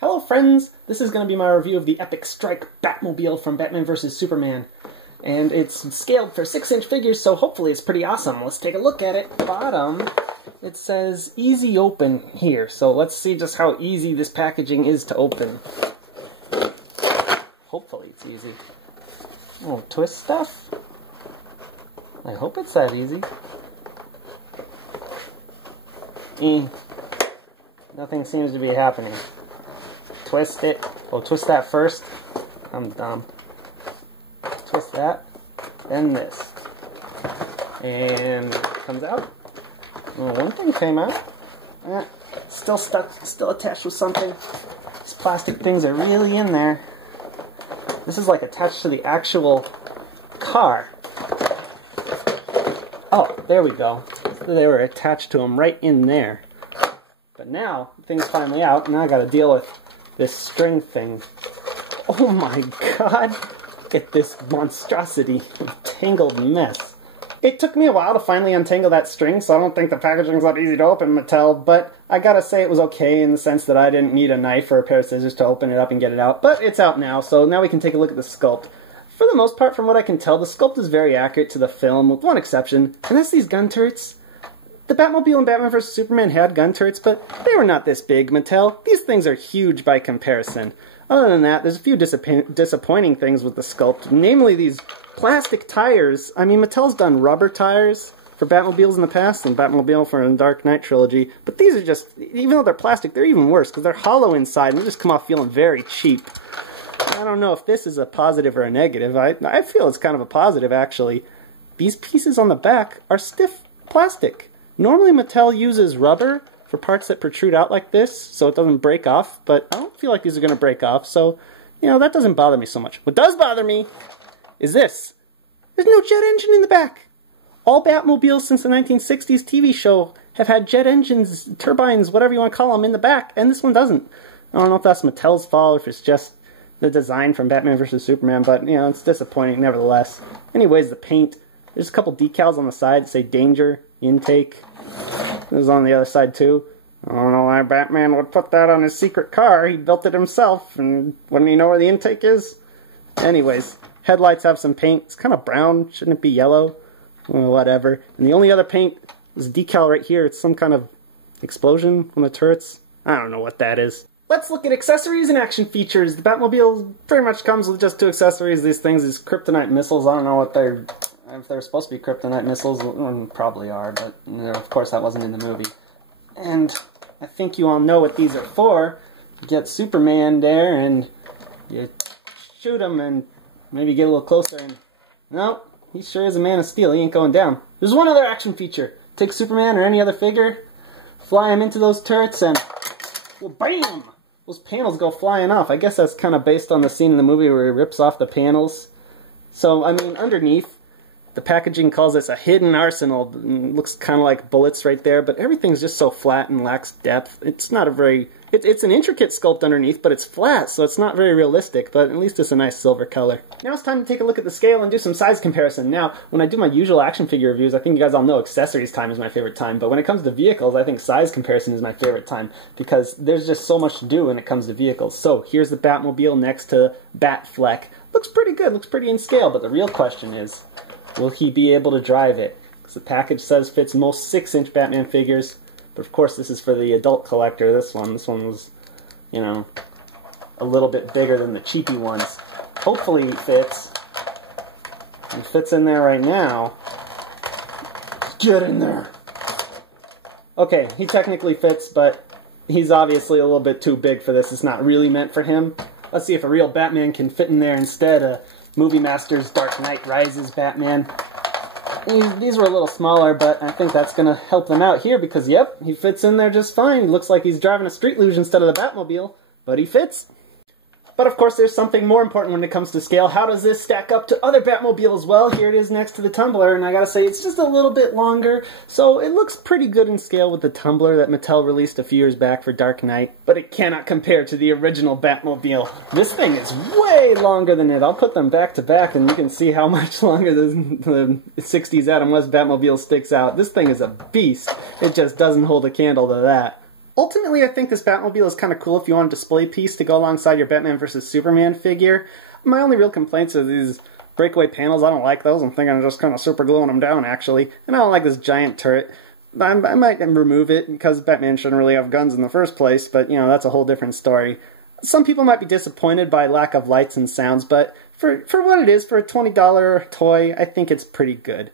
Hello friends, this is going to be my review of the Epic Strike Batmobile from Batman vs. Superman. And it's scaled for 6-inch figures, so hopefully it's pretty awesome. Let's take a look at it. Bottom, it says easy open here, so let's see just how easy this packaging is to open. Hopefully it's easy. Oh, twist stuff? I hope it's that easy. Nothing seems to be happening. Twist it. Oh, twist that first. I'm dumb. Twist that. Then this. And it comes out. Oh, one thing came out. Still stuck, still attached with something. These plastic things are really in there. This is like attached to the actual car. Oh, there we go. They were attached to them right in there. But now, the thing's finally out, and now I gotta deal with this string thing. Oh my god! Look at this monstrosity of tangled mess. It took me a while to finally untangle that string, so I don't think the packaging's that easy to open, Mattel, but I gotta say it was okay in the sense that I didn't need a knife or a pair of scissors to open it up and get it out. But it's out now, so now we can take a look at the sculpt. For the most part, from what I can tell, the sculpt is very accurate to the film, with one exception, and that's these gun turrets. The Batmobile and Batman vs. Superman had gun turrets, but they were not this big, Mattel. These things are huge by comparison. Other than that, there's a few disappointing things with the sculpt, namely these plastic tires. I mean, Mattel's done rubber tires for Batmobiles in the past, and Batmobile for the Dark Knight trilogy, but these are just, even though they're plastic, they're even worse, because they're hollow inside, and they just come off feeling very cheap. I don't know if this is a positive or a negative. I feel it's kind of a positive, actually. These pieces on the back are stiff plastic. Normally Mattel uses rubber for parts that protrude out like this, so it doesn't break off, but I don't feel like these are going to break off, so, you know, that doesn't bother me so much. What does bother me is this. There's no jet engine in the back. All Batmobiles since the 1960s TV show have had jet engines, turbines, whatever you want to call them, in the back, and this one doesn't. I don't know if that's Mattel's fault or if it's just the design from Batman vs. Superman, but, you know, it's disappointing nevertheless. Anyways, the paint. There's a couple decals on the side that say danger, intake. There's on the other side too. I don't know why Batman would put that on his secret car. He built it himself, and wouldn't he know where the intake is? Anyways, headlights have some paint. It's kind of brown. Shouldn't it be yellow? Well, whatever. And the only other paint is a decal right here. It's some kind of explosion on the turrets. I don't know what that is. Let's look at accessories and action features. The Batmobile pretty much comes with just two accessories. These things, these kryptonite missiles. I don't know what they're... If they're supposed to be kryptonite missiles, probably are, but you know, of course that wasn't in the movie. And I think you all know what these are for. You get Superman there, and you shoot him, and maybe get a little closer, and... No, he sure is a man of steel. He ain't going down. There's one other action feature. Take Superman or any other figure, fly him into those turrets, and... well, bam! Those panels go flying off. I guess that's kind of based on the scene in the movie where he rips off the panels. So, I mean, underneath, the packaging calls this a hidden arsenal. It looks kind of like bullets right there, but everything's just so flat and lacks depth. It's not a very... It's an intricate sculpt underneath, but it's flat, so it's not very realistic, but at least it's a nice silver color. Now it's time to take a look at the scale and do some size comparison. Now, when I do my usual action figure reviews, I think you guys all know accessories time is my favorite time, but when it comes to vehicles, I think size comparison is my favorite time, because there's just so much to do when it comes to vehicles. So, here's the Batmobile next to Batfleck. Looks pretty good, looks pretty in scale, but the real question is, will he be able to drive it? Because the package says fits most 6-inch Batman figures, but of course this is for the adult collector. This one was, you know, a little bit bigger than the cheapy ones. Hopefully he fits. He fits in there right now. Get in there! Okay, he technically fits, but he's obviously a little bit too big for this. It's not really meant for him. Let's see if a real Batman can fit in there instead of Movie Master's Dark Knight Rises Batman. These were a little smaller, but I think that's going to help them out here because, yep, he fits in there just fine. He looks like he's driving a street luge instead of the Batmobile, but he fits. But of course, there's something more important when it comes to scale. How does this stack up to other Batmobiles? Well, here it is next to the Tumbler, and I gotta say, it's just a little bit longer, so it looks pretty good in scale with the Tumbler that Mattel released a few years back for Dark Knight, but it cannot compare to the original Batmobile. This thing is way longer than it. I'll put them back to back, and you can see how much longer the 60s Adam West Batmobile sticks out. This thing is a beast. It just doesn't hold a candle to that. ultimately, I think this Batmobile is kind of cool if you want a display piece to go alongside your Batman vs. Superman figure. My only real complaints are these breakaway panels. I don't like those. I'm thinking of just kind of super gluing them down, actually. And I don't like this giant turret. I might remove it because Batman shouldn't really have guns in the first place, but, you know, that's a whole different story. Some people might be disappointed by lack of lights and sounds, but for what it is, for a $20 toy, I think it's pretty good.